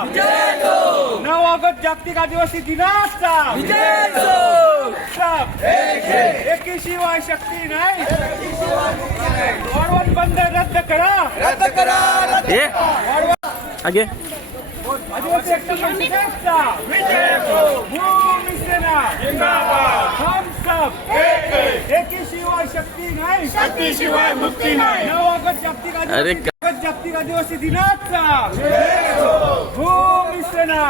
9 August जागतिक आदिवासी दिनाचा एकी शिवाय शक्ती नाही. वाढवण बंद रद्द करा. आगे आदिवासी एकता परिषदेचा भूमी सेना हम सब एकी शिवाय शक्ती नाही. शक्ती शिवाय मुक्ती नाही. 9 ऑगस्ट जागतिक आदिवासी दिनाचा भूमी सेना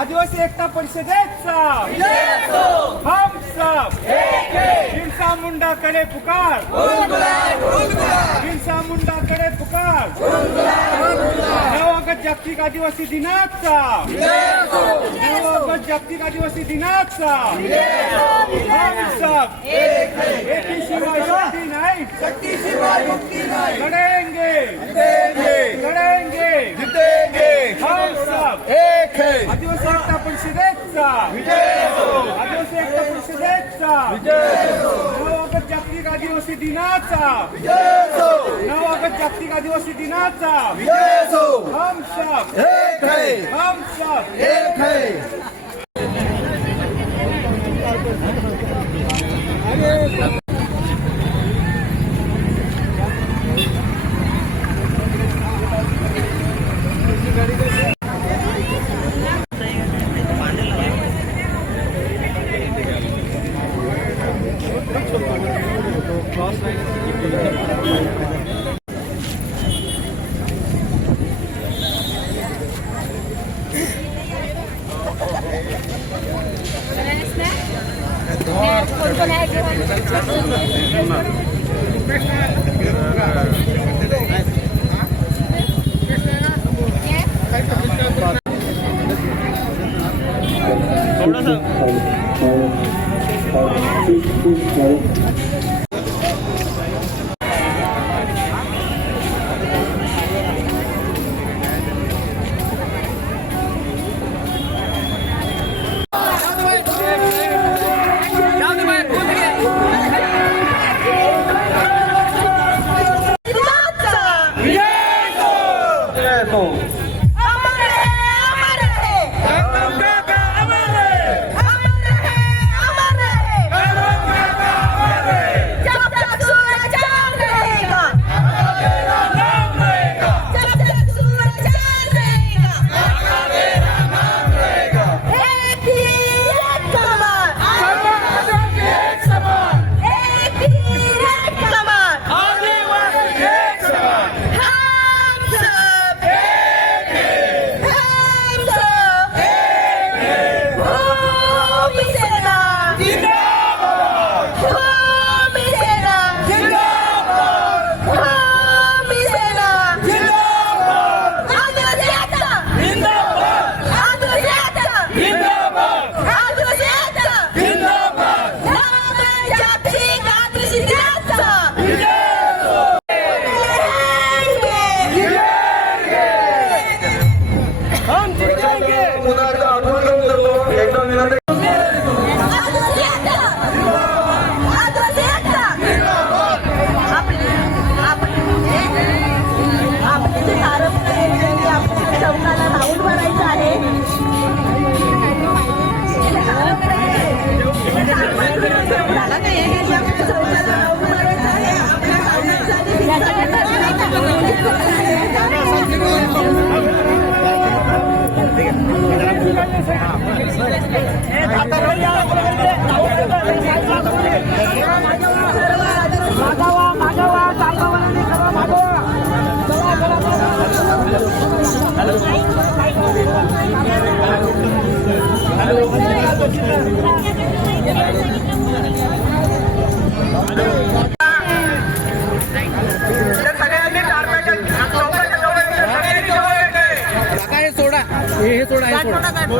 आदिवासी एकता परिषदेचा हम सब बिरसा मुंडा कडे पुकार. बिरसा मुंडा कडे पुकार. 9 ऑगस्ट जागतिक आदिवासी दिनाचा 9 ऑगस्ट जागतिक आदिवासी दिनाचा हम सब एकी शिवाय शक्ती नाही. शक्ती शिवाय मुक्ती नाही. लढेंगे लढेंगे हम सब एक है. आदिवासी एकता परिषदेचा आदिवासी एकता परिषदेचा 9 ऑगस्ट जागतिक आदिवासी दिनाचा 9 ऑगस्ट जागतिक आदिवासी दिनाचा हम सब एक है. हम सब एक है.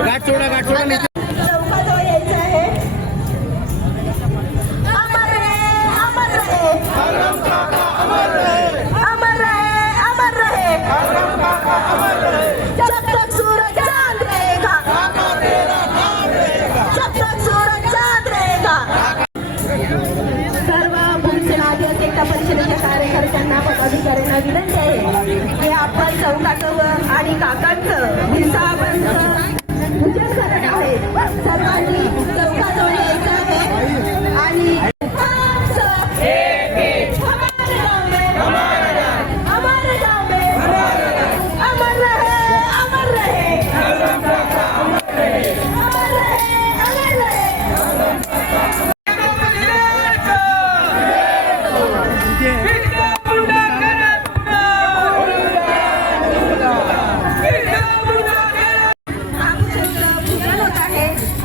गाठ सोडा परिषदेच्या कार्यकर्त्यांना पदाधिकाऱ्यांना विनंती आहे की आपण चौकाचं आणि काका पंच हिसाबंत पूजा करत आहे. सर्वांनी चौकाजवळ यायचं आहे आणि हमारे गाँव में अमर रहे, अमर रहे, अमर रहे, अमर रहे. पूजन होत आहे.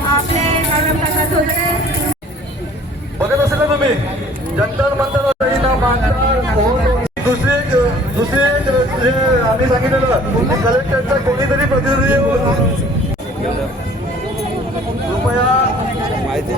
आपले मॅडम काका थोडे बघत असेल ना तुम्ही जंतर मंतर दुसरे जे आम्ही सांगितलेलं कलेक्टरचा कोणीतरी प्रतिनिधी येऊन कृपया माहिती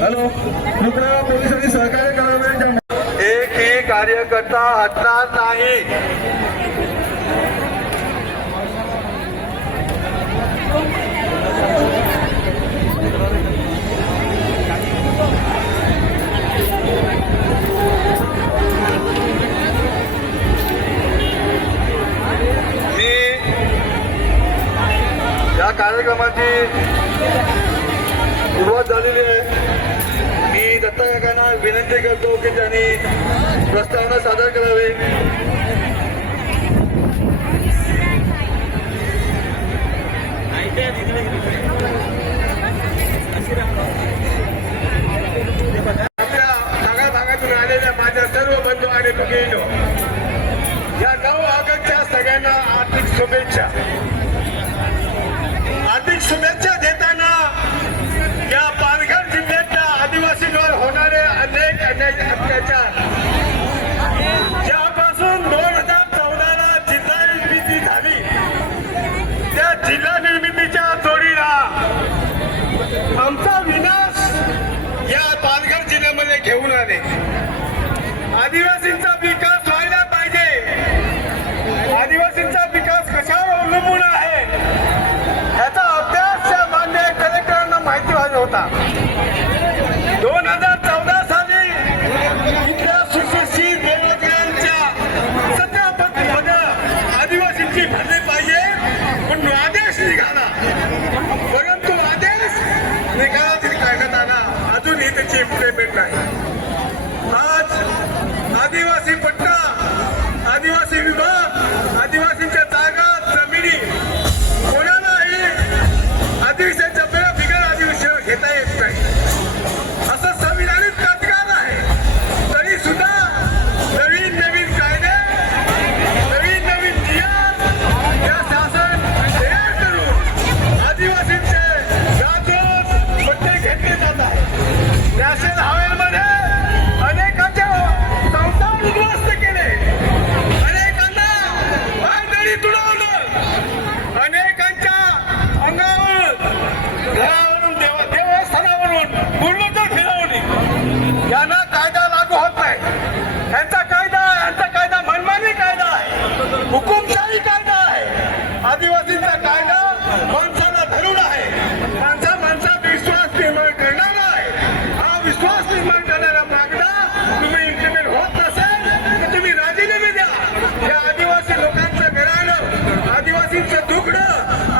हॅलो कृपया पोलिसांनी सहकार्य करावे. एकही कार्यकर्ता हटणार नाही. मी या कार्यक्रमाची सुरुवात झालेली आहे. मी दत्ता काकांना विनंती करतो की त्यांनी प्रस्तावना सादर करावी. आपल्या सगळ्या भागातून आलेल्या माझ्या सर्व बंधू आणि भगिनींनो, या 9 ऑगस्टच्या सगळ्यांना हार्दिक शुभेच्छा. हार्दिक शुभेच्छा देताना या पालघर जिल्ह्याच्या आदिवासींवर होणारे अनेक अत्याचार, ज्यापासून 2014ला जिल्हा निर्मिती झाली, त्या जिल्हा निर्मितीच्या जोडीला आमचा विनाश या पालघर घेऊन आले. आदिवासींचा विकास व्हायला पाहिजे. आदिवासींचा विकास कशावर अवलंबून आहे ह्याचा अभ्यास या मान्य कलेक्टरांना माहिती व्हायचा होता. 2014 साली इथल्या सुशिक्षित बेरोजगारांच्या सत्यापत्तीमध्ये आदिवासींची भरली पाहिजे म्हणून आदेश निघाला. परंतु आदेश निकालातील काढण्यात आला, अजूनही त्याची इम्प्लिमेंट नाही. आज आदिवासी पट्टा, आदिवासी विभाग, आदिवासींच्या जागा, जमिनी कोणालाही आदिवासींच्या बिगर आदिवासीवर घेता येत नाही असं संविधानिक अधिकार आहे. तरी सुद्धा नवीन नवीन कायदे, नवीन नवीन नियम या शासन तयार करून आदिवासींचे राजरोज पट्टे घेतले जात आहे. नॅशनल हायवेमध्ये अनेकांचे संसार उद्ध्वस्त केले, अनेकांना पायदळी तुडवलं, अनेकांच्या अंगावर घरावरून देवस्थानावरून बुलडोजर फिरवली. यांना कायदा लागू होत नाही. यांचा कायदा मनमानी कायदा आहे, हुकुमशाही कायदा आहे. आदिवासींचा कायदा माणसाला धरून आहे, माणसात विश्वास निर्माण करणारा आहे. हा विश्वास निर्माण करणारा कायदा तुम्ही इम्प्लिमेंट होत नसेल तर तुम्ही राजीनामे द्या. या आदिवासी लोकांचं घराणं, आदिवासींचं दुखणं,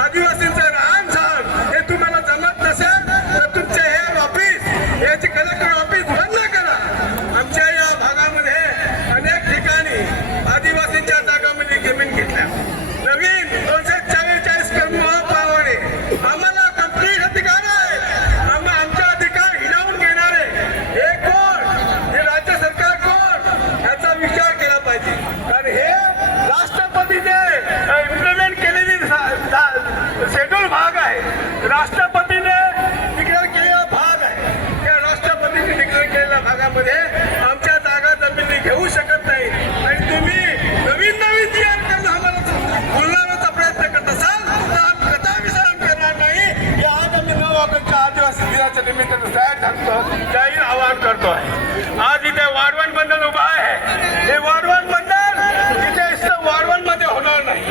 आदिवासींचं राहणसहान हे तुम्हाला जमत नसेल तर तुमचे हे ऑफिस, याचे कलेक्टर ऑफिस बंद करा. आमच्या या भागामध्ये अनेक ठिकाणी आदिवासींच्या जागांमध्ये जमीन घेतल्या. नवीन 244 क्रमांकाप्रमाणे आम्हाला कंप्लीट अधिकार आहे. आमचा अधिकार हिरावून घेणारे हे कोण, हे राज्य सरकार कोण याचा विचार केला पाहिजे. कारण हे राष्ट्रपतीने इम्प्लिमेंट केलेली शेड्यूल भाग आहे, राष्ट्रपतीने डिक्लेअर केलेला भाग आहे. या राष्ट्रपतीने डिक्लेअर केलेल्या भागामध्ये आमच्या जागा जमिनी घेऊ शकत नाही. आणि तुम्ही नवीन नियम करून आम्हाला बोलण्याचा प्रयत्न करत असाल तर आम्ही कथा विसरण करणार नाही. हे आज आम्ही 9 ऑगस्टच्या आदिवासी दिनाच्या निमित्तानं जाहीर आवाहन करतो आहे. आज इथे वाढवण बंधन उभा आहे. हे वाढवण बंधन इथे वाढवण मध्ये होणार नाही.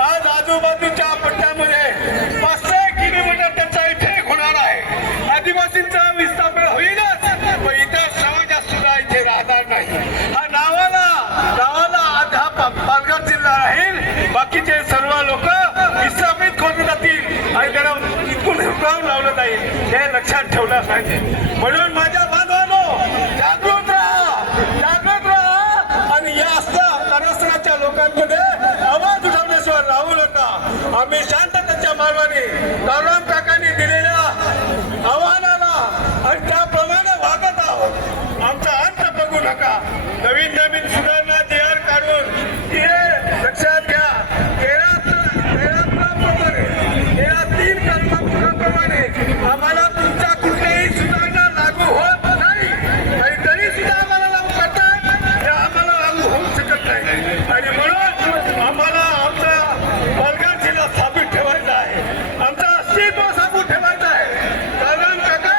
आज आजूबाजूच्या पट्ट्यामध्ये 500 किलोमीटर त्याचा इथे होणार आहे. आदिवासींचा विस्थापन होईलच, पण इतर समाजात सुद्धा इथे राहणार नाही. हा नावाला आज हा पालघर जिल्हा राहील, बाकीचे सर्व लोक विस्थापित होऊन जातील आणि त्यांना इथून हुकावून लावलं जाईल. हे लक्षात ठेवलं पाहिजे. म्हणून माझ्या बांधवांनो, जागृत राहा आणि या कारस्थानाच्या लोकांमध्ये आवाज उठवण्याशिवाय राहू नका. आम्ही शांततेच्या मार्गाने ताराम काकांनी दिलेल्या आव्हानाला आणि त्याप्रमाणे वागत आहोत. आमचा अंत बघू नका. नवीन सुधारणा तयार काढून हे लक्षात घ्या. 13 क्रमांकाप्रमाणे आम्हाला तुमच्या कुठलीही सुधारणा लागू होत नाही. आणि तरी सुद्धा आम्हाला लागू करतात, हे आम्हाला लागू होऊ शकत नाही. आणि म्हणून आम्हाला आमचा पालघर जिल्हा स्थापित ठेवायचा आहे, आमचा अस्तित्व स्थापित ठेवायचं आहे. कारण काका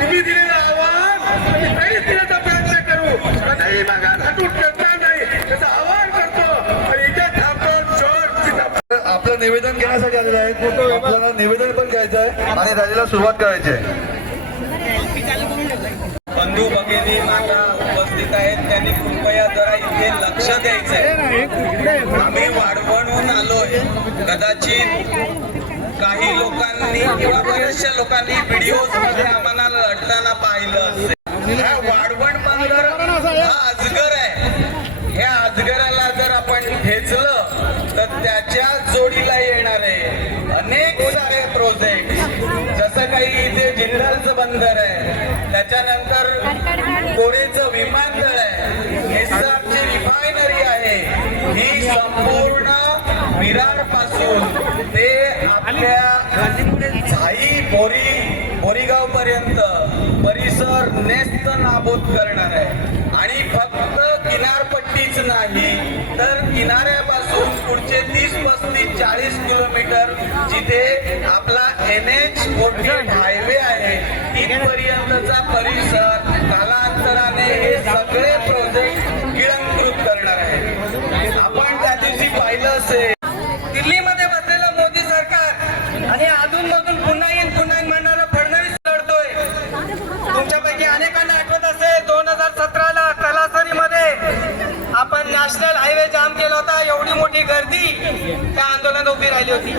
तुम्ही दिलेलं आव्हान तरी देण्याचा प्रयत्न करू, कदाही भागात हटून करता नाही त्याचं आवाहन करतो. आणि इथे आपलं निवेदन घेण्यासाठी आलेलं आहे. आपल्याला निवेदन पण घ्यायचं आहे आणि रॅलीला सुरुवात करायची आहे. बंधू भगिनी माझ्या उपस्थित आहेत, त्यांनी कृपया जरा इथे लक्ष द्यायचंय. आम्ही वाढवणहून आलोय. कदाचित काही लोकांनी किंवा बऱ्याचशा लोकांनी व्हिडिओज मध्ये आम्हाला लढताना पाहिलं असेल. हा वाढवण बंदर हा अजगर आहे. ह्या अजगराला जर आपण ठेचलं तर त्याच्या जोडीला येणारे अनेक सारे प्रोजेक्ट, जसं काही इथे जिंदालचं बंदर आहे, त्याच्यानंतर कोरेचं विमानतळ आहे, एसआरची रिफायनरी आहे. ही संपूर्ण विरार पासून ते आपल्या झाई बोरीगाव पर्यंत परिसर नेस्त नाबूद करणार आहे. आणि फक्त किनारपट्टीच नाही तर किनाऱ्यापासून पुढचे 30, 35, 40 किलोमीटर जिथे आपला NH 48 हायवे आहे तिथपर्यंतचा परिसर कालांतराने काम केलं होतं, एवढी मोठी गर्दी त्या आंदोलनात उभी राहिली होती.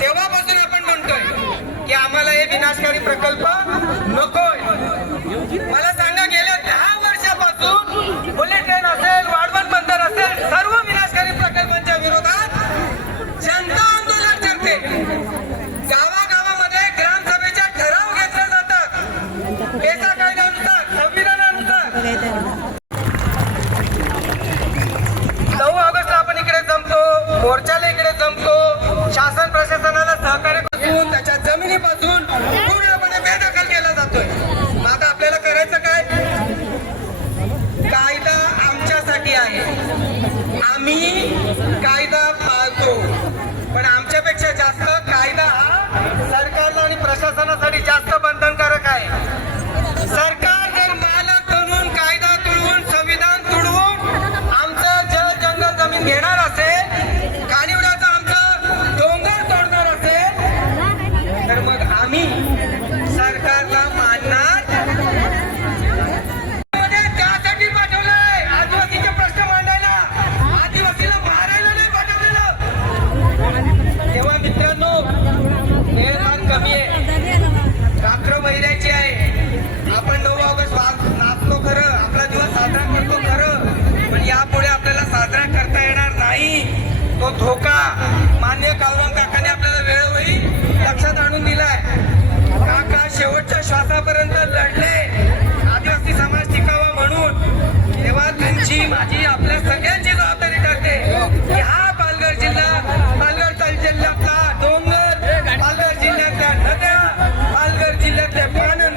तेव्हापासून आपण म्हणतोय की आम्हाला हे विनाशकारी प्रकल्प नकोय. मला सांगा, गेल्या 10 वर्षापासून बुलेट ट्रेन असेल, वाढवण बंदर असेल, सर्व विनाशकारी प्रकल्पांच्या विरोधात जनता आंदोलन करते. गावागावामध्ये ग्रामसभेच्या ठराव घेतले जातात पेसा कायद्यानुसार, संविधानानुसार. 9 ऑगस्टला आपण इकडे जमतो, मोर्चाला इकडे जमतो, शासन प्रशासनाला सहकार्य करून त्याच्या जमिनीपासून पूर्णपणे बेदखल केला जातोय. आता आपल्याला करायचं काय? कायदा आमच्यासाठी आहे, आम्ही कायदा पाळतो, पण आमच्यापेक्षा जास्त कायदा हा सरकारला आणि प्रशासनासाठी जास्त बंधनकारक आहे. सरकार जर मालक बनून कायदा तुडवून संविधान तुडवून आमचं जल जंगल जमीन घेणार असेल, खानिवड्याचं आमचं डोंगर तोडणार असेल, तर मग आम्ही सरकारला मानणार. त्यासाठी पाठवलंय आदिवासीचे प्रश्न मांडायला, आदिवासीला मारायला नाही पाठवलेलं. तेव्हा मित्रांनो, वेळ फार कमी आहे, रात्र महिन्याची आहे. आपण 9 ऑगस्ट नाचलो खरं, आपला दिवस साजरा करतो खरं, पण यापुढे आपल्याला साजरा करता येणार नाही. तो धोका मान्य कावराम काकाने आपल्याला वेळोवेळी लक्षात आणून दिलाय. काका शेवटच्या श्वासापर्यंत लढले आदिवासी समाज टिकावा म्हणून. तेव्हा त्यांची माझी आपल्या सगळ्यांची जबाबदारी ठरते की हा पालघर जिल्हा, पालघर जिल्ह्यातला डोंगर, पालघर जिल्ह्यातल्या नद्या, पालघर जिल्ह्यातले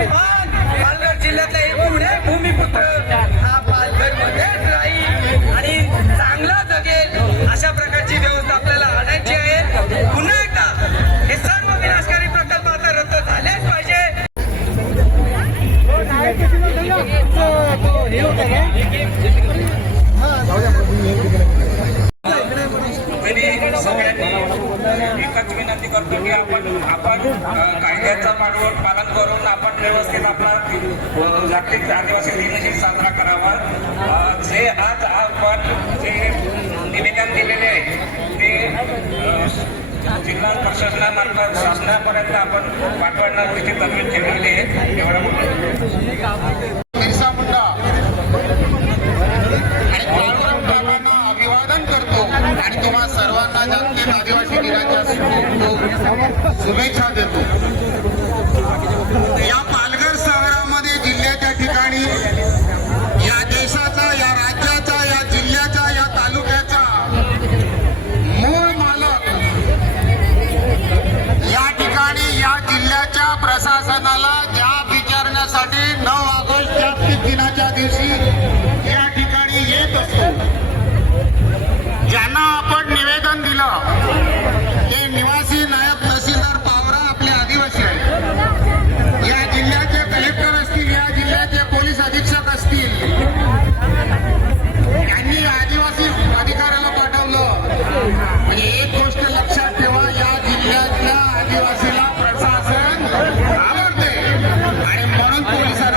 पान, पालघर जिल्ह्यातले एवढे भूमिपुत्र हा पालघर मध्येच राहील आणि चांगला जगेल. अशा प्रकारची व्यवस्था आपल्याला आणायची आहे. पुन्हा एकदा हे सर्व विनाशकारी प्रकल्प आता रद्द झालेच पाहिजे. तरी सगळ्यांनी एकच विनंती करतो की आपण कायद्याचं पालन करून आपण व्यवस्थित आपला जागतिक आदिवासी दिनही साजरा करावा. जे आज आपण जे निवेदन दिलेले आहे ते जिल्हा प्रशासनामार्फत शासनापर्यंत आपण पाठवण्याची तरतूद ठेवलेली आहे. बिरसा मुंडा आणि काळूराम काकांना अभिवादन करतो आणि तुम्हा सर्वांना जागतिक आदिवासी दिनाच्या शुभेच्छा देतो. या पालघर शहरामध्ये जिल्ह्याच्या ठिकाणी या देशाचा, या राज्याचा, या जिल्ह्याचा, या तालुक्याचा मूळ मालक या ठिकाणी या जिल्ह्याच्या प्रशासनाला जाब विचारण्यासाठी 9 ऑगस्ट जागतिक दिनाच्या दिवशी या ठिकाणी येत असतो. ज्यांना आपण निवेदन दिलं ते निवासी नायब तहसीलदार पावरा आपले आदिवासी आहेत. या जिल्ह्याचे कलेक्टर असतील, या जिल्ह्याचे पोलीस अधीक्षक असतील, यांनी आदिवासी अधिकाऱ्याला पाठवलं. म्हणजे एक गोष्ट लक्षात ठेवा, या जिल्ह्यातल्या आदिवासीला प्रशासन आवडते आणि म्हणून पोलिसांना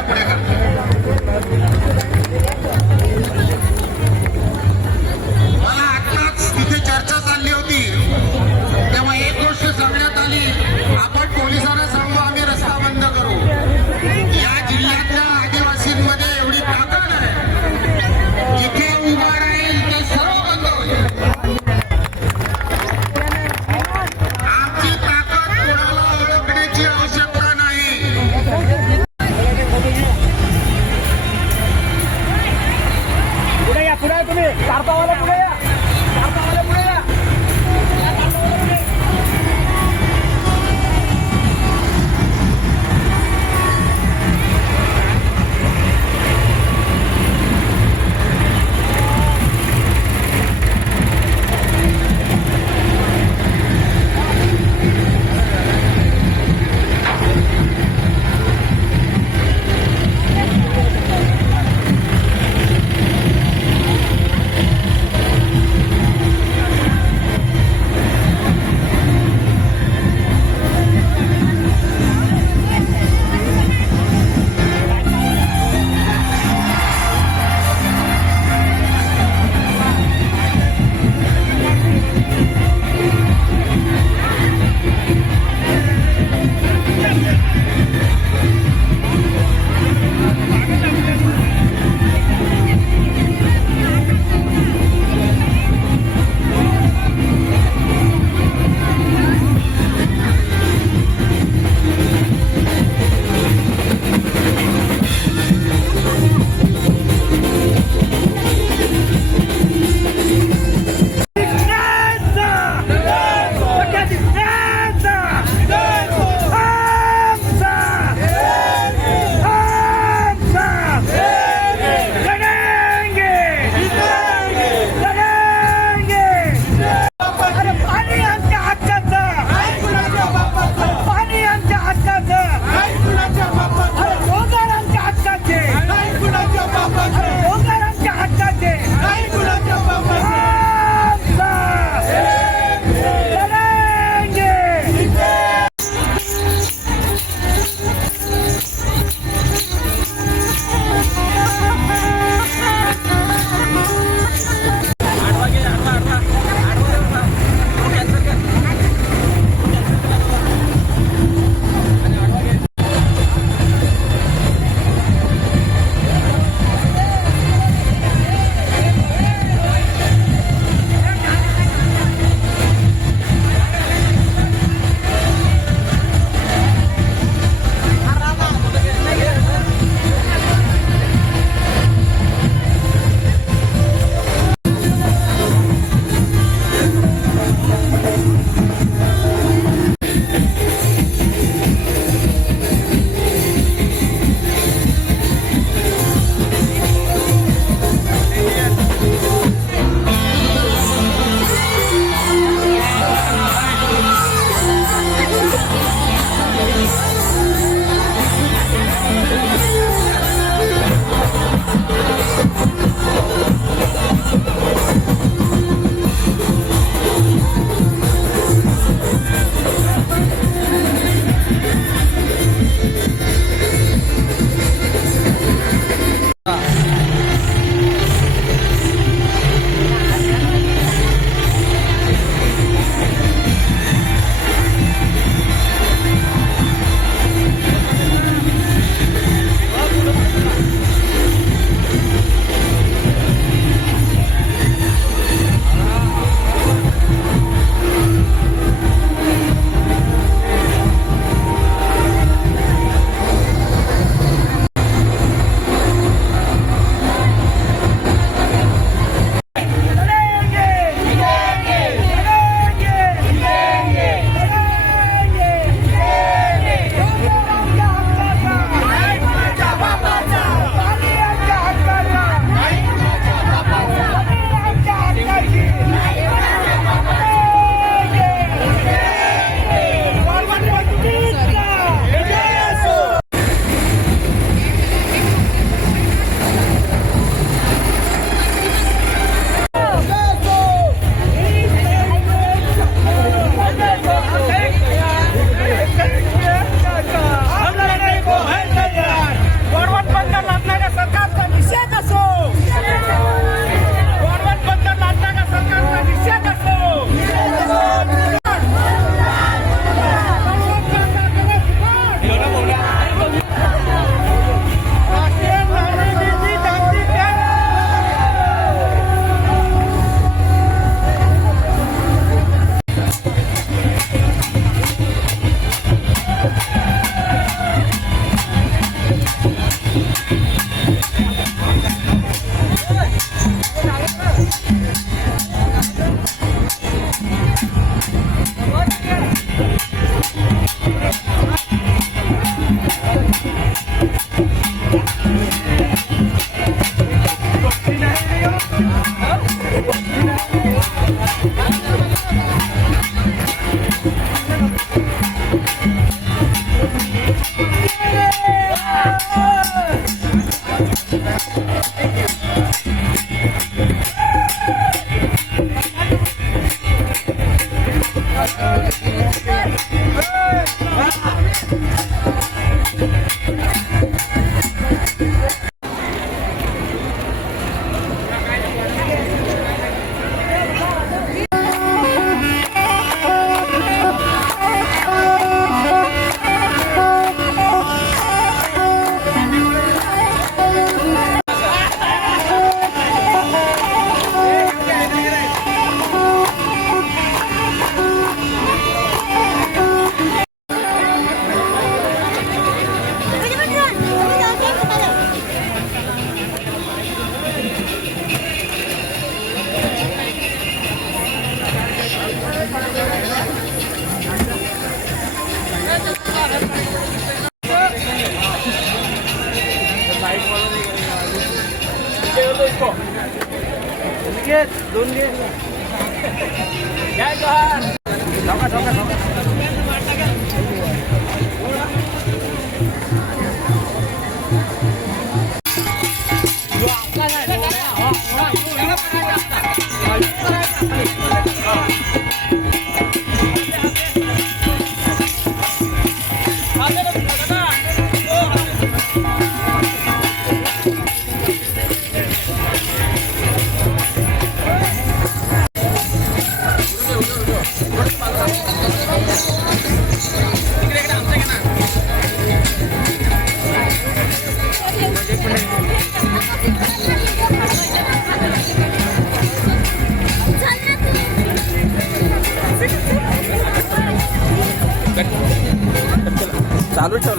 चालू ठेव.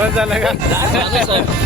बस झालं का?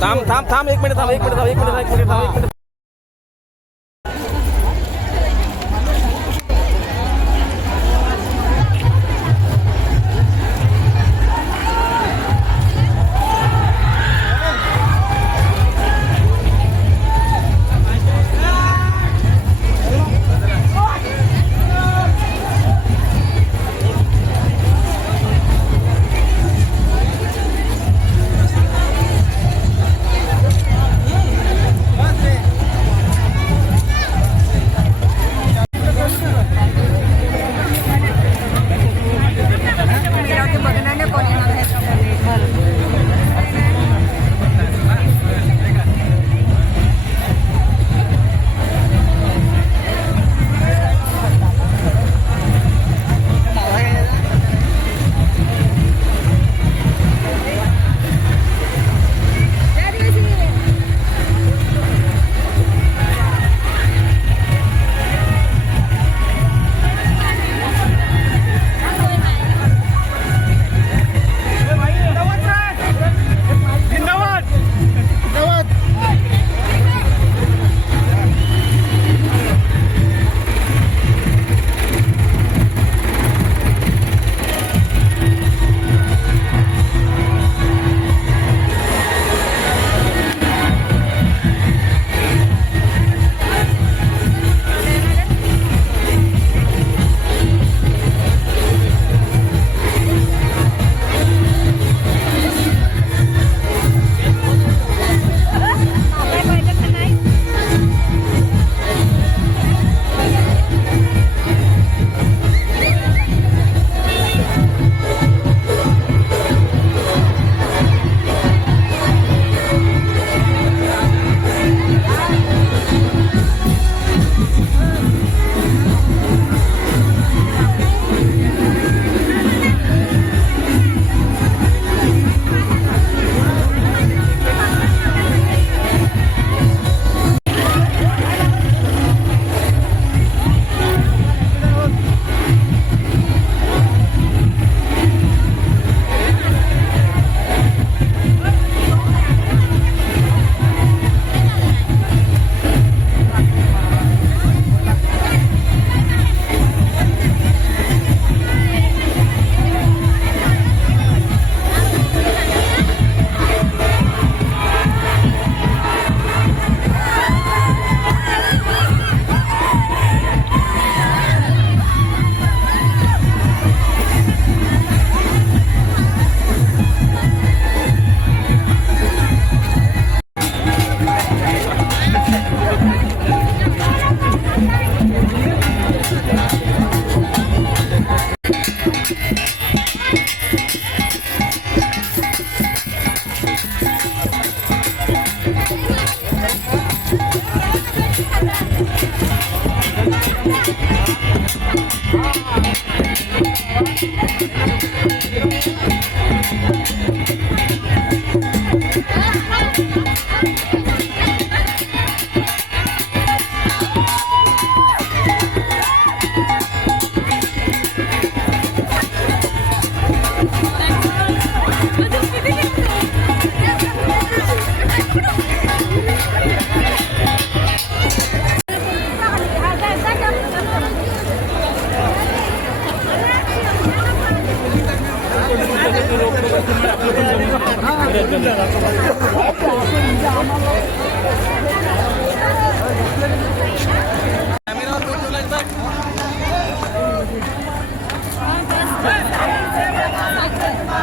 थांब एक मिनिट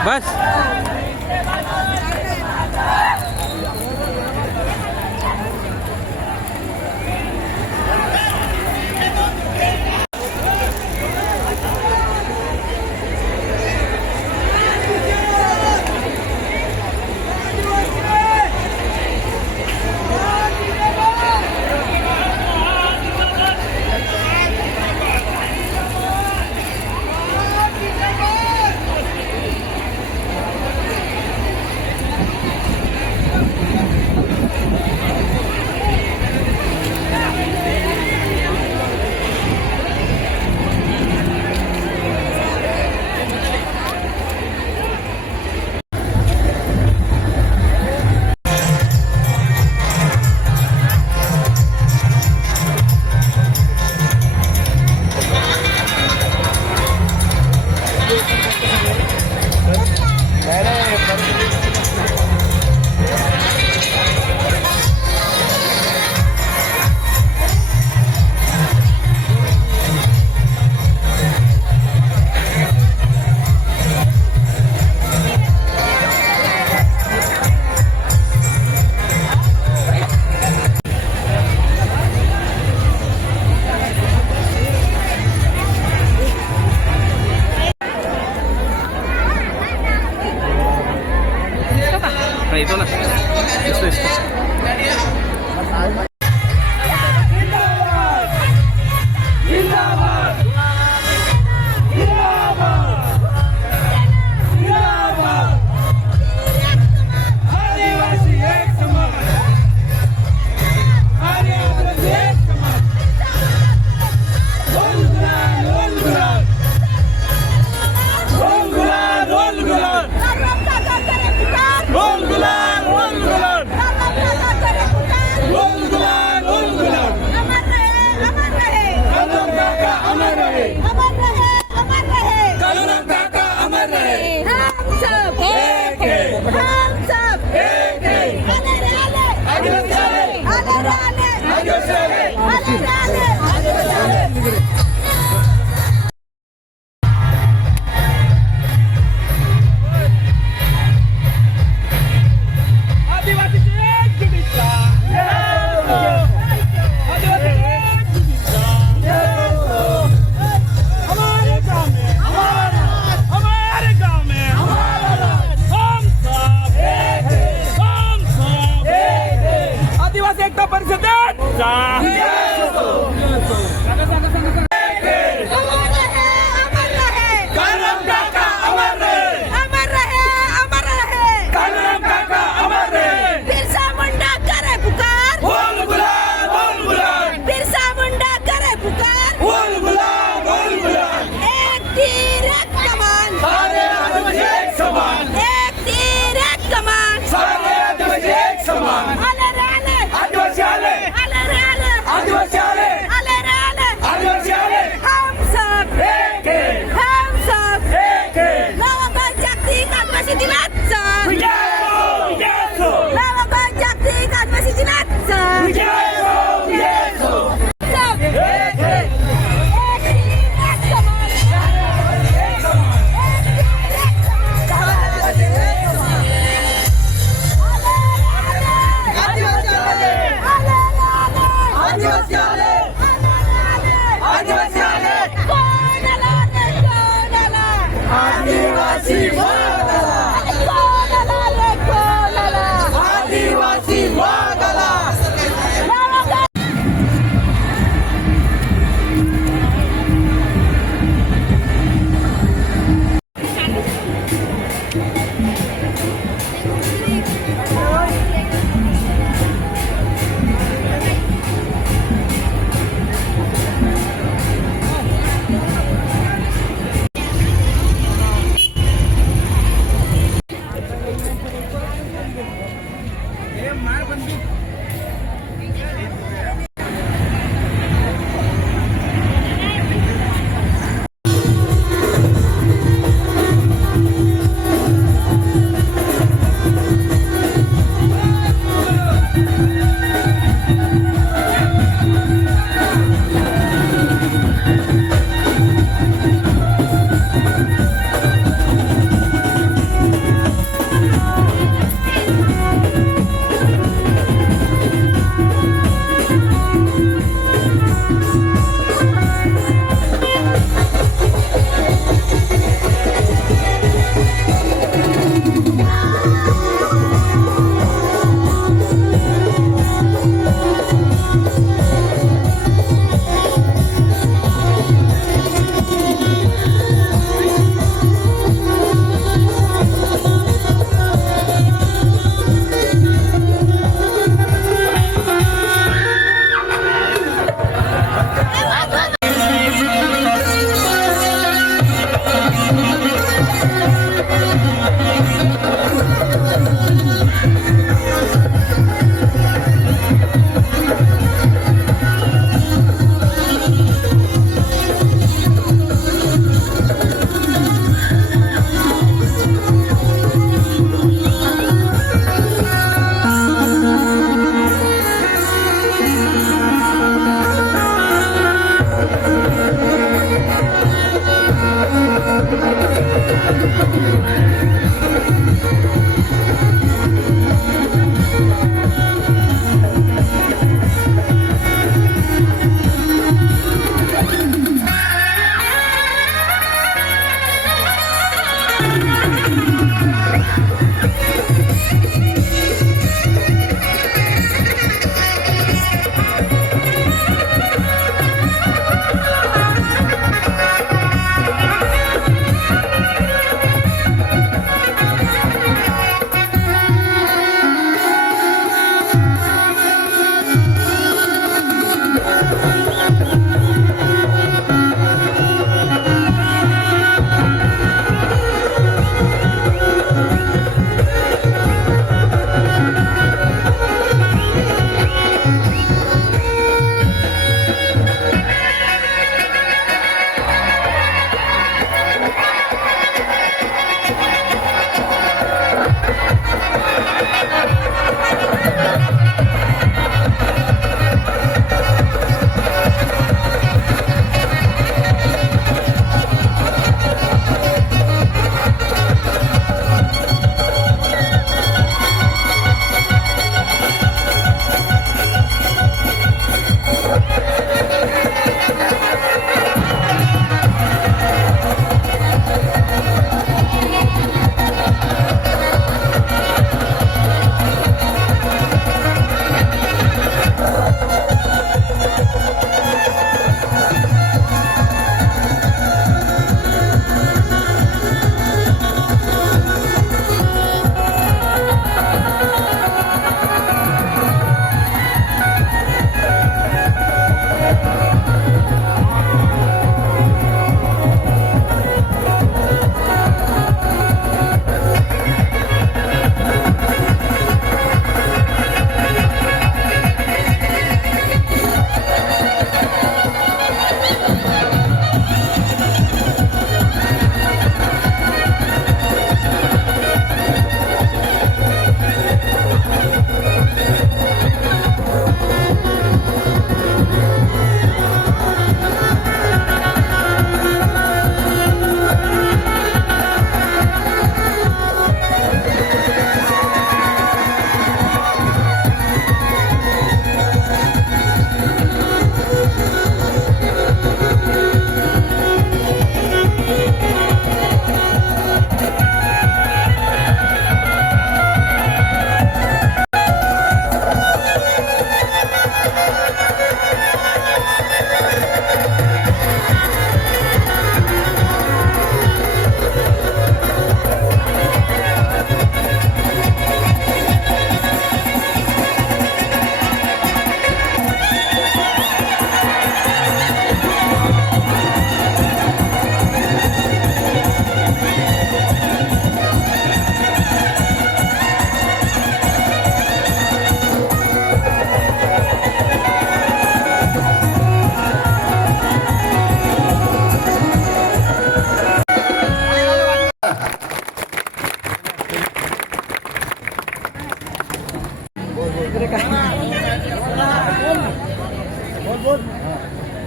बस हा येतो ना दिसतो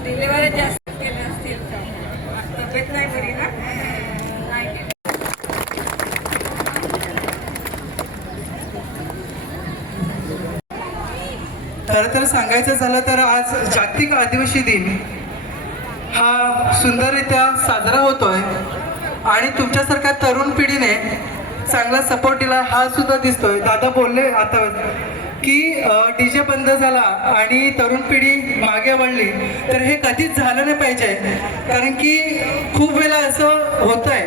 डिलिव्हरी जास्त केल्या असतील तब्येत नाही बरी ना नाही केली. खरं तर सांगायचं झालं तर आज जागतिक आदिवासी दिन हा सुंदररित्या साजरा होतोय आणि तुमच्यासारख्या तरुण पिढीने चांगला सपोर्ट दिला हा सुद्धा दिसतोय. दादा बोलले आता की डीजे बंद झाला आणि तरुण पिढी मागे वळली, तर हे कधीच झालं नाही पाहिजे. कारण की खूप वेळा असं होत आहे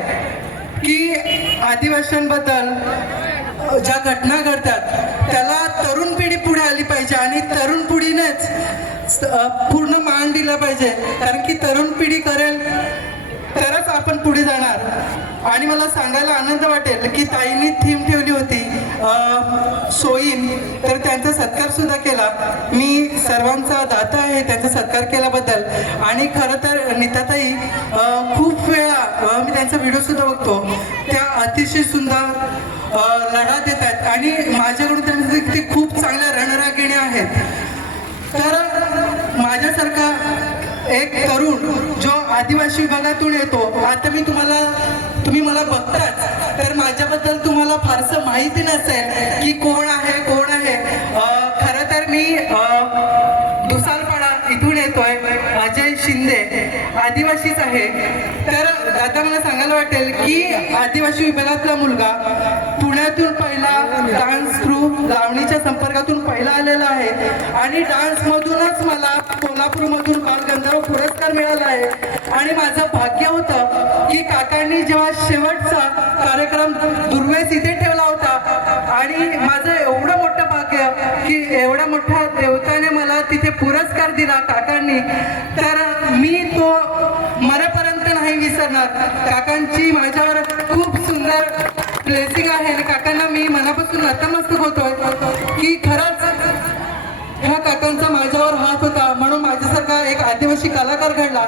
की आदिवासींबद्दल ज्या घटना घडतात त्याला तरुण पिढी पुढे आली पाहिजे आणि तरुण पिढीनेच पूर्ण मान दिला पाहिजे. कारण की तरुण पिढी करेल तरच आपण पुढे जाणार. आणि मला सांगायला आनंद वाटेल की ताईंनी थीम ठेवली होती सोयीन, तर त्यांचा सत्कार सुद्धा केला. मी सर्वांचा दाता आहे त्यांचा सत्कार केल्याबद्दल. आणि खरं तर नीताताई खूप वेळा मी त्यांचा व्हिडिओ सुद्धा बघतो, त्या अतिशय सुंदर लढा देत आहेत आणि माझ्याकडून त्यांचे ते खूप चांगल्या रणरागिणी आहेत. तर माझ्यासारखा एक तरुण जो आदिवासी विभागातून येतो, आता तुम्ही मला बघताच, तर माझ्याबद्दल तुम्हाला फारसं माहिती नसेल की कोण आहे. खरं तर मी दुसालपाडा इथून येतोय. अजय शिंदे आदिवासीच आहे. तर आता मला सांगायला वाटेल की आदिवासी विभागातला मुलगा पुण्यातून पहिला डान्स क्रू लावणीच्या संपर्कातून पहिला आलेला आहे आणि डान्समधूनच मला कोल्हापूरमधून बालगंधर्व पुरस्कार मिळाला आहे. आणि माझं भाग्य होतं की काकांनी जेव्हा शेवटचा कार्यक्रम दुर्वेस इथे ठेवला होता आणि माझं एवढं मोठं भाग्य की एवढ्या मोठ्या देवताने मला तिथे पुरस्कार दिला काकांनी, तर मी तो मरेपर्यंत नाही विसरणार. काकांची माझ्यावर खूप सुंदर ब्लेसिंग आहे आणि काकांना मी मनापासून नतमस्तक होतोय की खरंच ह्या काकांचा माझ्यावर हात होता म्हणून माझ्यासारखा एक आदिवासी कलाकार घडला.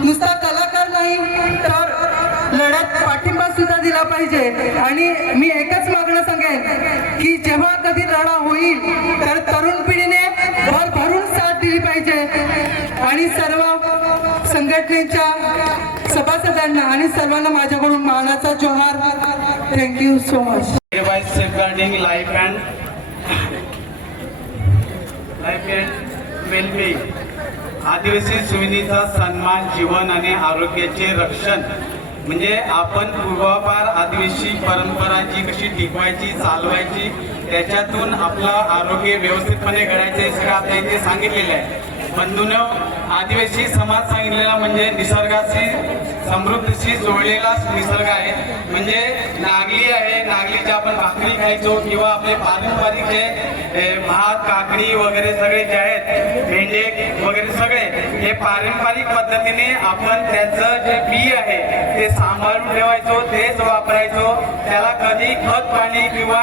नुसता कलाकार नाही तर लढ्यात पाठिंबा सुद्धा दिला पाहिजे. आणि मी एकच मागणं सांगेन की जेव्हा कधी लढा होईल तर तरुण पिढीने भरभरून साथ दिली पाहिजे. आणि सर्व संघटनेच्या सभासदांना आणि सर्वांना माझ्याकडून मानाचा जोहार. Thank you so much. by safeguarding life and well-being. आदिवासी सुविधेचा सन्मान, जीवन आणि आरोग्याचे रक्षण म्हणजे आपण पूर्वापार आदिवासी परंपरा जी कशी टिकवायची, चालवायची, त्याच्यातून आपलं आरोग्य व्यवस्थितपणे घडायचं हे सगळं आपल्या इथे सांगितलेलं आहे. बंधूंनो, आदिवासी समाज सांगितलेला म्हणजे निसर्गाशी समृद्धीशी जोडलेला निसर्ग आहे. म्हणजे नागली आहे, नागलीच्या आपण भाकरी खायचो किंवा आपले पारंपरिक जे भात, काकडी वगैरे सगळे जे आहेत, भेंडे वगैरे सगळे हे पारंपरिक पद्धतीने आपण त्याचं जे बी आहे ते सांभाळून ठेवायचो, तेच वापरायचो. त्याला कधी खत पाणी किंवा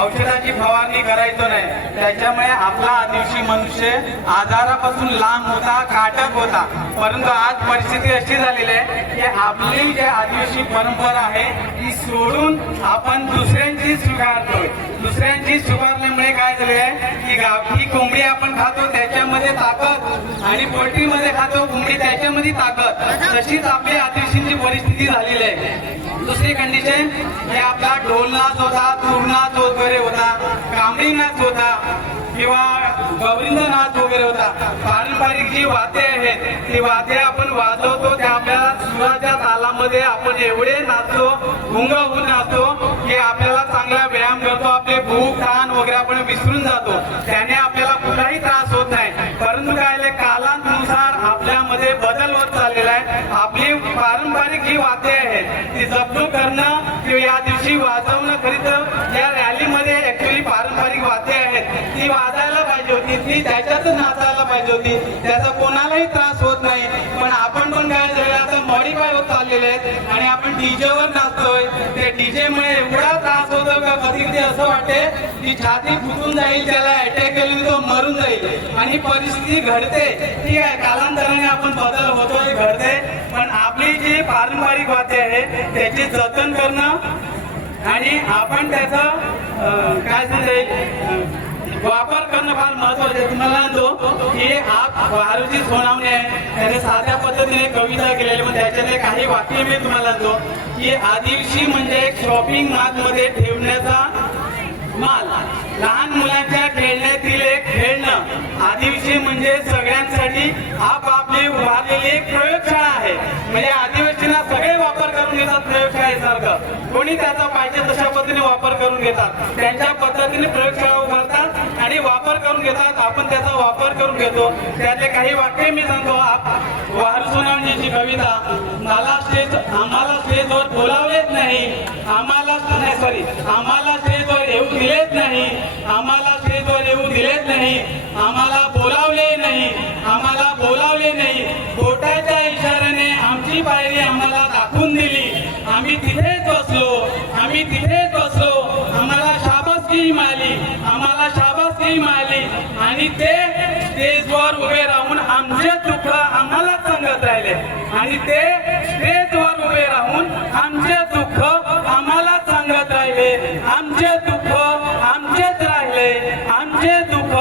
औषधाची फवारणी करायचो नाही. त्याच्यामुळे आपला आदिवासी मनुष्य आजारापासून लांब होता, काटक होता. परंतु आज परिस्थिती अशी झालेली आहे की आपली जी आदिवासी परंपरा आहे ती सोडून आपण दुसऱ्यांची स्वीकारतोय. दुसऱ्यांची स्वीकारल्यामुळे काय झाले आहे की गावठी कोंबडी आपण खातो त्याच्यामध्ये ताकद आणि पोल्ट्रीमध्ये खातो कोंबडी त्याच्यामध्ये ताकद. तशीच आपली आदिवासींची परिस्थिती झालेली आहे. दुसरी कंडिशन हे आपला ढोल नाच होता, तूर नाच वगैरे होता, कांबडी नाच होता किंवा गवरिंद नाच वगैरे होता. पारंपरिक जी वाद्य आहेत ती वाद्य आपण वाजवतो, त्या आपल्याला सुराच्या तालामध्ये आपण एवढे नाचतो, गुंग होऊन नाचतो की आपल्याला चांगला व्यायाम करतो. आपले भूक ताण वगैरे आपण विसरून जातो. त्याने आपल्याला कुठलाही त्रास होत नाही. परंतु काय कालानुसार आपल्यामध्ये बदल होत चाललेला आहे. आपली पारंपरिक जी वाद्य आहेत ती जपणूक करणं किंवा या दिवशी वाजवणं. खरी तर या रॅलीमध्ये ऍक्च्युली पारंपरिक वाद्य आहेत ती वाजायला पाहिजे होती, ती त्याच्यातच नाचायला पाहिजे होती. त्याचा कोणालाही त्रास होत नाही. पण आपण पण काय झालं आता मॉडिफाय होत चाललेले आहेत आणि आपण डीजेवर नाचतोय. त्या डीजेमुळे एवढा त्रास होतो का कधी कधी असं वाटते की छाती फुटून जाईल, त्याला अटॅक केल्याने तो मरून जाईल. आणि परिस्थिती घडते, ठीक आहे, कालांतराने आपण बदल होतोय, घडते. पण आपली जी पारंपरिक वाद्य आहे त्याचे जतन करणं आणि आपण त्याचं काय सांगता येईल वापर करणं फार महत्वाचं आहे. तुम्हाला म्हणतो की हा वारूची सोनावणे आहे, त्याने साध्या पद्धतीने कविता केलेली, पण त्याच्यातले काही वाक्य मी तुम्हाला म्हणतो की आदिवासी म्हणजे एक शॉपिंग मॉल मध्ये ठेवण्याचा माल, लहान मुलांच्या खेळण्यातील एक खेळणं. आदिवासी म्हणजे सगळ्यांसाठी आपापली उभारलेली एक प्रयोगशाळा आहे. म्हणजे आदिवासींना सगळे वापर करून घेतात प्रयोगशाळेसारखं. कोणी त्याचा पाहिजे तशा पद्धतीने वापर करून घेतात, त्यांच्या पद्धतीने प्रयोगशाळा उभारतात आणि वापर करून घेतात. आपण त्याचा वापर करून घेतो. त्यातले काही वाक्य मी सांगतो. वारू सोनावणेची कविता. आम्हाला स्टेजवर बोलावलेच नाही, आम्हाला स्टेजवर येऊ दिलेच नाही, आम्हाला स्टेजवर येऊ दिलेच नाही, आम्हाला बोलावले नाही, आम्हाला बोलावले नाही. बोटाच्या इशाऱ्याने आमची पायरी आम्हाला दाखवून दिली. आम्ही तिथेच बसलो, आम्ही तिथेच बसलो. आम्हाला शाबासकी मिळाली, आम्हाला शाबासकी मिळाली. आणि ते स्टेजवर उभे राहून आमचे दुःख आम्हाला सांगत राहिले. आणि ते स्टेजवर उभे राहून आमचे दुःख आम्हाला सांगत राहिले. आमचे दुःख आमचेच राहिले, आमचे दुःख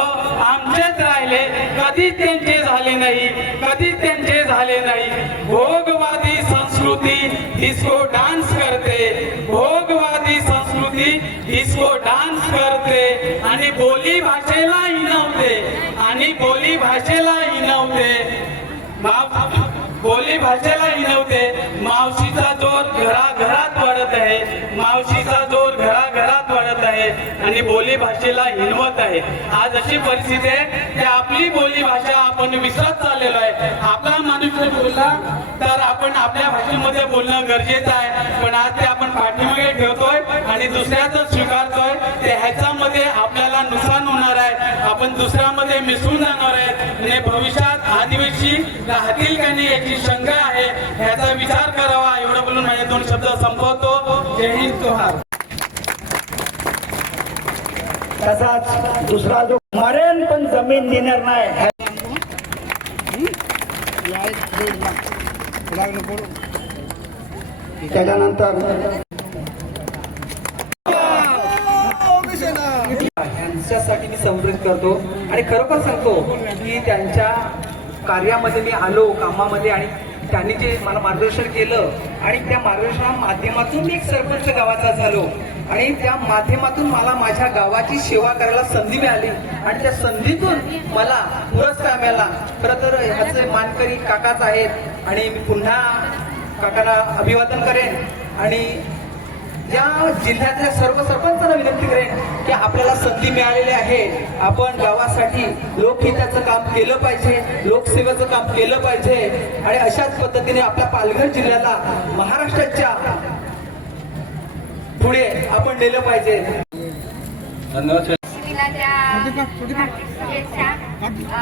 आमचेच राहिले. कधीच त्यांचे झाले नाही, कधीच त्यांचे झाले नाही. भोगवादी संस्कृती डिस्को डान्स करते, भोगवादी संस्कृती डिस्को डान्स करते. आणि बोली भाषेला हिणवते, आणि बोली भाषेला हिणवते. बोली भाषेला हिणवते. मावशीचा जोर घराघरात वाढत आहे, मावशीचा जोर घराघरात वाढत आहे आणि बोली भाषेला हिणवत आहे. आज अशी परिस्थिती आहे की आपली बोली भाषा आपण विसरत चाललेलो आहे. आपला माणूस बोलला तर आपण आपल्या भाषेमध्ये बोलणं गरजेचं आहे, पण आज ते आपण पाठीमागे ठेवतोय आणि दुसऱ्याच स्वीकारतोय. ते ह्याच्यामध्ये आपल्याला नुकसान होणार आहे. आपण दुसऱ्यामध्ये मिसळून जाणार आहे आणि भविष्यात आदिवासी राहतील का नाही याची शंका आहे. ह्याचा विचार करावा. एवढं बोलून माझे 2 शब्द संपवतो. जय हिंद, जोहार. तसाच दुसरा जो मरेन पण जमीन देणार नाही. त्याच्यानंतर यांच्यासाठी मी संप्रेरित करतो आणि खरोखर सांगतो की त्यांच्या कार्यामध्ये मी आलो, कामामध्ये, आणि त्यांनी जे मला मार्गदर्शन केलं आणि त्या मार्गदर्शना माध्यमातून मी एक सरपंच गावाचा झालो आणि त्या माध्यमातून मला माझ्या गावाची सेवा करायला संधी मिळाली आणि त्या संधीतून मला पुरस्कार मिळाला. खरं तर ह्याचे मानकरी काकाच आहेत आणि मी पुन्हा काकांना अभिवादन करेन आणि या जिल्ह्यातल्या सर्व सरपंचांना विनंती करेन की आपल्याला संधी मिळालेली आहे. आपण गावासाठी लोकहिताचं काम केलं पाहिजे, लोकसेवेचं काम केलं पाहिजे आणि अशाच पद्धतीने आपल्या पालघर जिल्ह्याला महाराष्ट्राच्या पुढे आपण नेलं पाहिजे. धन्यवाद. शुभेच्छा.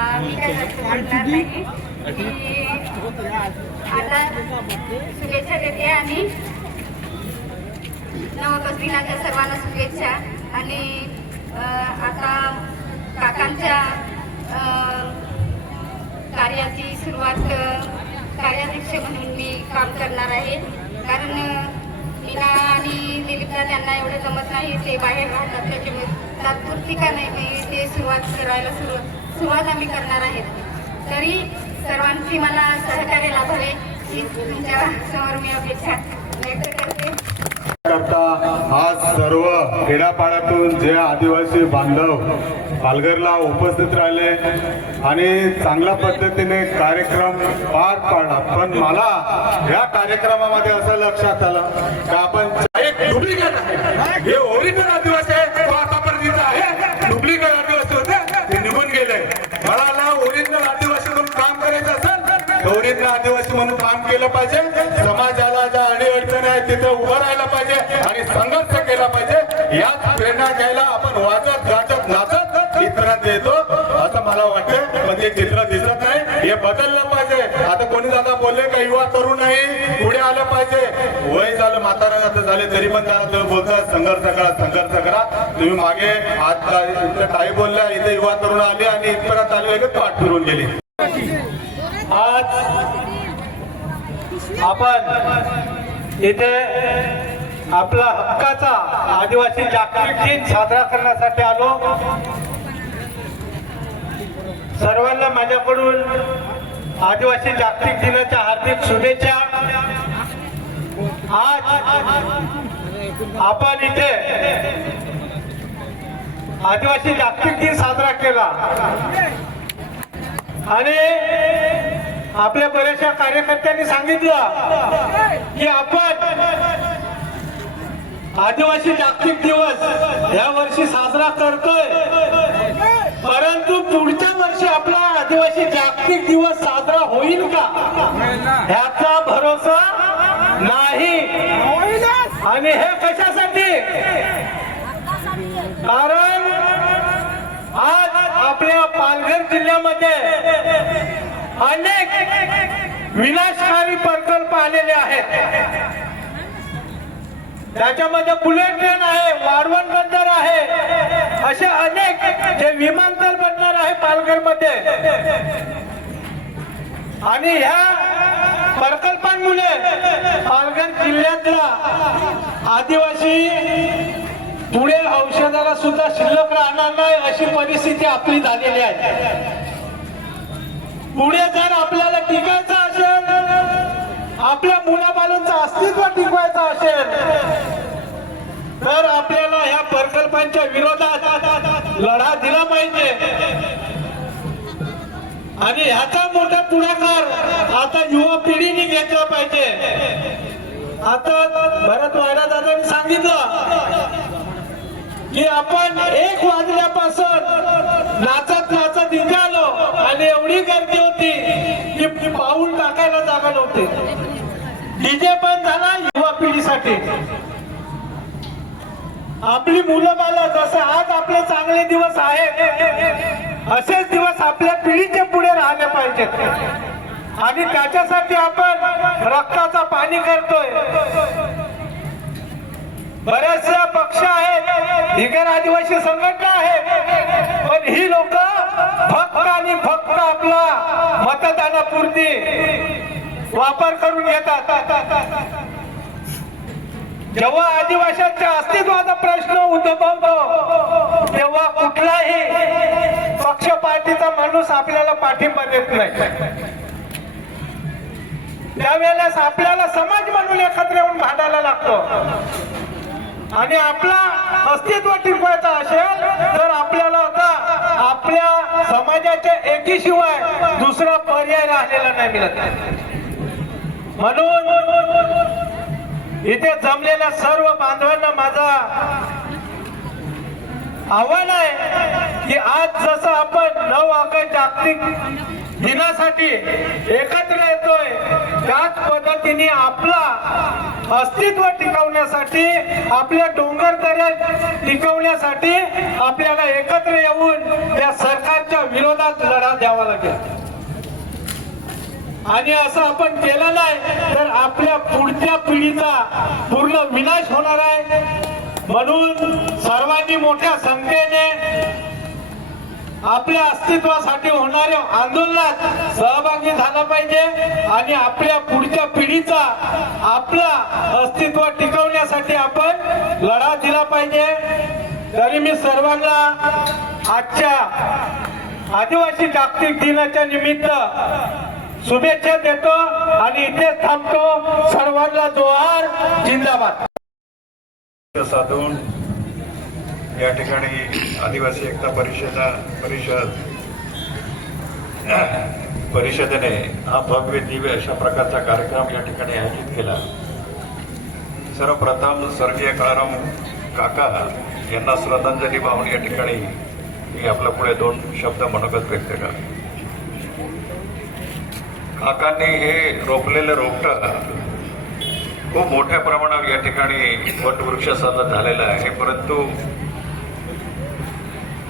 मी आता शुभेच्छा देते आणि 9 ऑगस्ट दिनाच्या सर्वांना शुभेच्छा. आणि आता काकांच्या कार्याची सुरुवात कार्याध्यक्ष म्हणून मी काम करणार आहे. कारण मीना आणि दिलीपला त्यांना एवढं जमत नाही, ते बाहेर राहतात. त्याच्यामुळे तात्पुरती का नाही मी ते सुरुवात करायला सुरुवात आम्ही करणार आहेत. तरी सर्वांची मला सहकार्य लाभावे ही तुमच्या समोर मी अपेक्षा व्यक्त करते. आज सर्व खेड्यापाड्यातून जे आदिवासी बांधव पालघरला उपस्थित राहिले आणि चांगल्या पद्धतीने कार्यक्रम पार पाडला. पण मला या कार्यक्रमामध्ये असं लक्षात आलं की आपण एक डुप्लिकेट आहे. हे ओरिजिनल आदिवासी आहे, तो आतापर्यंत आहे. डुप्लिकेट आदिवासी होते ते निघून गेले. मला ओरिजिनल आदिवासी म्हणून काम करायचं असेल ओरिजिनल आदिवासी म्हणून काम केलं पाहिजे. समाजाला ज्या अडीअडचणी आहेत तिथे उभं राहायला पाहिजे आणि संघर्ष केला पाहिजे. याच प्रेरणा घ्यायला आपण वाजत गाजत नाचत इतरांना देतो असं मला वाटतं. पण ते चित्र दिसत नाही. हे बदललं पाहिजे. आता कोणी दादा बोलले का युवा तरुणही पुढे आलं पाहिजे. वय झालं म्हातारा झाले तरी पण त्याला तुम्ही बोलता संघर्ष करा, संघर्ष करा. तुम्ही मागे आज ताई बोलल्या इथे युवा तरुण आले आणि इतपर्यंत आले पाठ फिरून गेली. आज आपण इथे आपला हक्काचा आदिवासी जागतिक दिन साजरा करण्यासाठी आलो. सर्वांना माझ्याकडून आदिवासी जागतिक दिनाच्या हार्दिक शुभेच्छा. आज आपण इथे आदिवासी जागतिक दिन साजरा केला आणि आपल्या बऱ्याचशा कार्यकर्त्यांनी सांगितलं की आपण आदिवासी जागतिक दिवस या वर्षी साजरा करतोय, परंतु पुढच्या वर्षी आपला आदिवासी जागतिक दिवस साजरा होईल का ह्याचा भरोसा नाही. आणि हे कशासाठी? कारण आज आपल्या पालघर जिल्ह्यामध्ये अनेक विनाशकारी प्रकल्प आलेले आहेत. त्याच्यामध्ये बुलेट ट्रेन आहे, वाढवण बंदर आहे, असे अनेक जे विमानतळ बनणार आहे पालघरमध्ये. आणि ह्या प्रकल्पांमुळे पालघर जिल्ह्यातला आदिवासी पुढे औषधाला सुद्धा शिल्लक राहणार नाही अशी परिस्थिती आपली झालेली आहे. पुढे जर आपल्याला टिकायचं असेल, आपल्या मुलाबाळांचं अस्तित्व टिकवायचं असेल, तर आपल्याला ह्या प्रकल्पांच्या विरोधात लढा दिला पाहिजे. आणि ह्याचा मोठा पुढाकार आता युवा पिढीने घेतला पाहिजे. आता भरत वाडा दादांनी सांगितलं की आपण 1 वाजल्यापासून नाचत नाचत इथे आलो आणि एवढी गर्दी होती की पाऊल टाकायला जागा नव्हती. डीजे पण झाला युवा पिढीसाठी. आपली मुलं बाळं जसे आज आपले चांगले दिवस आहेत असेच दिवस आपल्या पिढीचे पुढे राहिले पाहिजेत. आणि त्याच्यासाठी आपण रक्ताचा पाणी करतोय. बऱ्याचशा पक्ष आहेत, भिगर आदिवासी संघटना आहे, पण ही लोक फक्त आणि फक्त आपला मतदानापुरती वापर करून घेतात. जेव्हा आदिवासींच्या अस्तित्वाचा प्रश्न उद्भवतो तेव्हा कुठलाही पक्ष पार्टीचा माणूस आपल्याला पाठिंबा देत नाही. त्यावेळेस आपल्याला समाज म्हणून एकत्र येऊन भांडायला लागतो. आणि आपला अस्तित्व टिकवायचं असेल तर आपल्याला आता आपल्या समाजाच्या एकीशिवाय दुसरा पर्याय राहिलेला नाही मिळत. म्हणून इथे जमलेल्या सर्व बांधवांना माझा आव्हान आहे की आज जसं आपण 9 ऑगस्ट जागतिक दिनासाठी एकत्र येतोय, त्याच पद्धतीने आपला अस्तित्व टिकवण्यासाठी, आपल्या डोंगरदऱ्या टिकवण्यासाठी आपल्याला एकत्र येऊन त्या सरकारच्या विरोधात लढा द्यावा लागेल. आणि असं आपण केलं नाही तर आपल्या पुढच्या पिढीचा पूर्ण विनाश होणार आहे. म्हणून सर्वांनी मोठ्या संख्येने आपल्या अस्तित्वासाठी होणाऱ्या आंदोलनात सहभागी झाला पाहिजे आणि आपल्या पुढच्या पिढीचा आपला अस्तित्व टिकवण्यासाठी आपण लढा दिला पाहिजे. तरी मी सर्वांना आजच्या आदिवासी जागतिक दिनाच्या निमित्त शुभेच्छा देतो आणि इथेच थांबतो. सर्वांना जोहार, जिंदाबाद. साधून या ठिकाणी आदिवासी एकता परिषदेने हा भव्य दिव्य अशा प्रकारचा कार्यक्रम या ठिकाणी आयोजित केला. सर्वप्रथम स्वर्गीय काळाराम काका यांना श्रद्धांजली वाहून या ठिकाणी मी आपल्या पुढे 2 शब्द मनोगत व्यक्त करतो. काकांनी हे रोपलेलं रोपटं खूप मोठ्या प्रमाणावर या ठिकाणी वटवृक्ष साजरा झालेला आहे, परंतु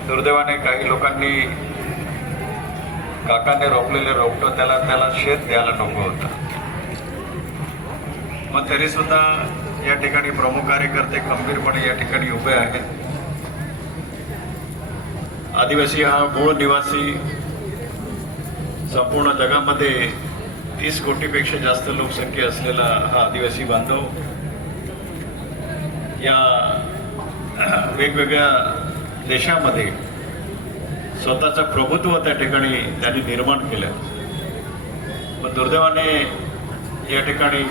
दुर्दैवाने काही लोकांनी काकांनी रोपलेले रोपटं त्याला शेत द्यायला नको होतं. मग तरी सुद्धा या ठिकाणी प्रमुख कार्यकर्ते खंबीरपणे या ठिकाणी उभे आहेत. आदिवासी हा मूळ निवासी संपूर्ण जगामध्ये 30 कोटीपेक्षा जास्त लोकसंख्या असलेला हा आदिवासी बांधव या वेगवेगळ्या देशामध्ये स्वतःचं प्रभुत्व त्या ठिकाणी त्यांनी निर्माण केलं. पण दुर्दैवाने या ठिकाणी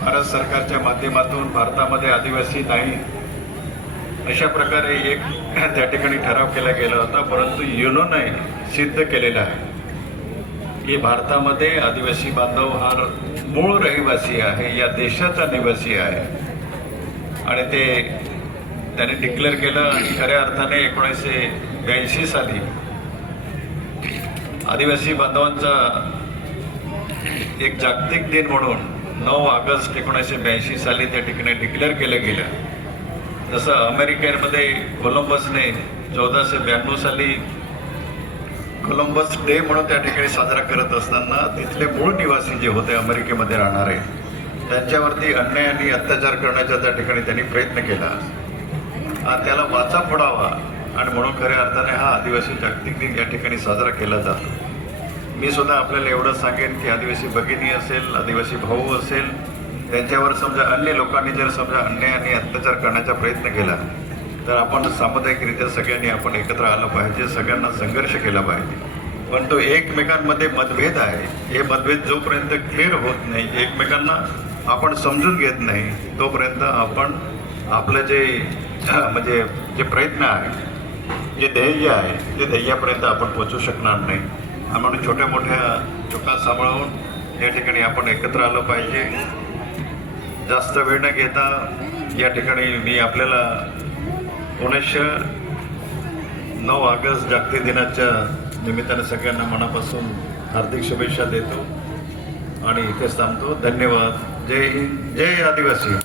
भारत सरकारच्या माध्यमातून भारतामध्ये आदिवासी नाही अशा प्रकारे एक त्या ठिकाणी ठराव केला गेला होता. परंतु युनोने सिद्ध केलेला आहे की भारतामध्ये आदिवासी बांधव हा मूळ रहिवासी आहे, या देशाचा निवासी आहे. आणि ते त्यांनी डिक्लेअर केलं. आणि खऱ्या अर्थाने 1982 साली आदिवासी बांधवांचा एक जागतिक दिन म्हणून 9 ऑगस्ट 1982 साली त्या ठिकाणी डिक्लेअर केलं गेलं. जसं अमेरिकेमध्ये कोलंबसने 1492 साली कोलंबस डे म्हणून त्या ठिकाणी साजरा करत असताना तिथले मूळ निवासी जे होते अमेरिकेमध्ये राहणारे, त्यांच्यावरती अन्याय आणि अत्याचार करण्याचा त्या ठिकाणी त्यांनी प्रयत्न केला. त्याला वाचा फोडावा आणि म्हणून खऱ्या अर्थाने हा आदिवासी जागतिक दिन या ठिकाणी साजरा केला जातो. मी सुद्धा आपल्याला एवढं सांगेन की आदिवासी भगिनी असेल, आदिवासी भाऊ असेल, त्यांच्यावर समजा अन्य लोकांनी जर समजा अन्याय आणि अत्याचार करण्याचा प्रयत्न केला तर आपण सामुदायिकरित्या सगळ्यांनी आपण एकत्र आलं पाहिजे, सगळ्यांना संघर्ष केला पाहिजे. पण तो एकमेकांमध्ये मतभेद आहे, हे मतभेद जोपर्यंत क्लिअर होत नाही, एकमेकांना आपण समजून घेत नाही, तोपर्यंत आपण आपलं जे म्हणजे जे प्रयत्न आहे, जे ध्येय आहे, ते ध्येयापर्यंत आपण पोचू शकणार नाही. म्हणून छोट्या मोठ्या चुका सांभाळून या ठिकाणी आपण एकत्र आलं पाहिजे. जास्त वेळ न घेता या ठिकाणी मी आपल्याला 9 ऑगस्ट जागतिक दिनाच्या निमित्ताने सगळ्यांना मनापासून हार्दिक शुभेच्छा देतो आणि इथेच थांबतो. धन्यवाद. जय हिंद, जय आदिवासी.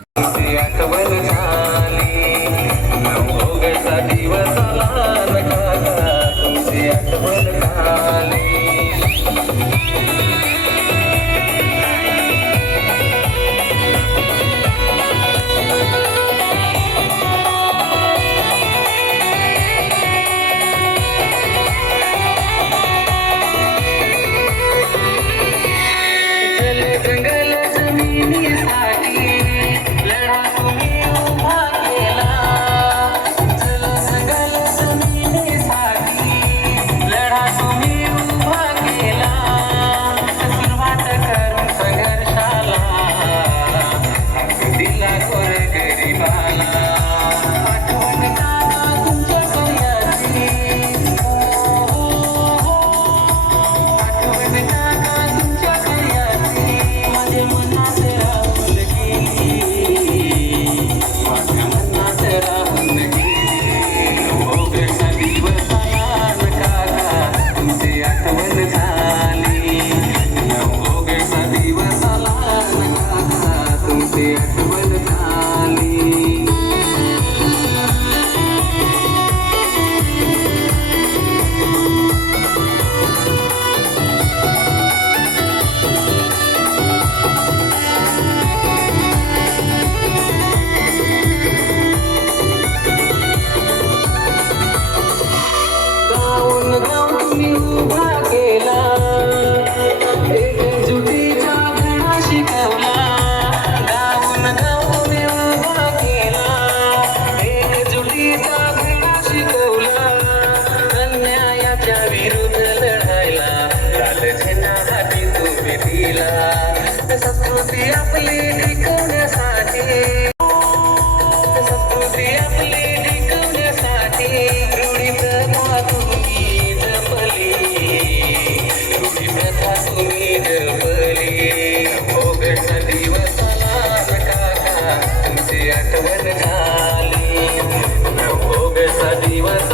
संस्कृती आपली टिकवण्यासाठी रूढी प्रथा तुम्ही जपली भोगचा दिवस आला काका तुमची आठवण झाली भोगचा दिवस